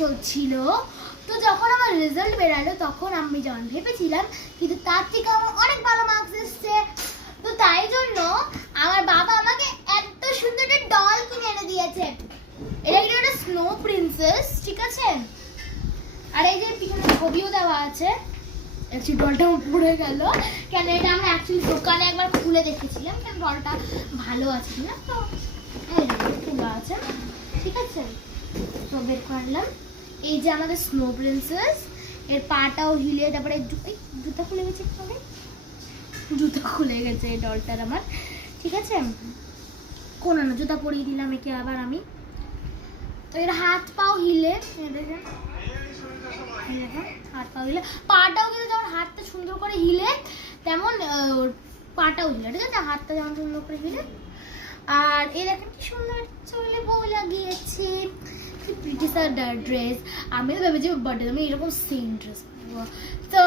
চলছিল। তো যখন আমার রেজাল্ট বেরালো তখন আমি যেমন ভেবেছিলাম, কিন্তু তার থেকে আমার অনেক ভালো মার্কস এসছে। তো তাই জন্য আমার বাবা আমাকে এত সুন্দর একটা ডল কিনে এনে দিয়েছে। এটা কিন্তু একটা স্নো প্রিন্সেস, ঠিক আছে? আর এই যে পিছনে ছবিও দেওয়া আছে। অ্যাকচুয়ালি ডলটা পড়ে গেল, কেন এটা আমরা অ্যাকচুয়ালি দোকানে একবার খুলে দেখেছিলাম কেন ডলটা ভালো আছে কিনা। তো খোলা আছে, ঠিক আছে? তো বের করলাম। এই যে আমাদের স্নো প্রিন্সেস, এর পাটাও হিলে, তারপরে জুতা খুলে গেছে, জুতা খুলে গেছে এই ডলটার আমার, ঠিক আছে? কোন না জুতা পরিয়ে দিলাম একে আবার আমি। তো এর হাত পাও হিলে, দেখেন হাত পাও হিলে, পাটাও কিন্তু যেমন হাতটা সুন্দর করে হিলে তেমন পাটাও হিলে, ঠিক আছে? হাতটা যেমন সুন্দর করে হিলে। আর এই দেখেন কি সুন্দর চুলে বউ লাগিয়েছে, কি প্রিটি ড্রেস। আমি তো ভেবেছি বার্থডে আমি এরকম সেম ড্রেস। তো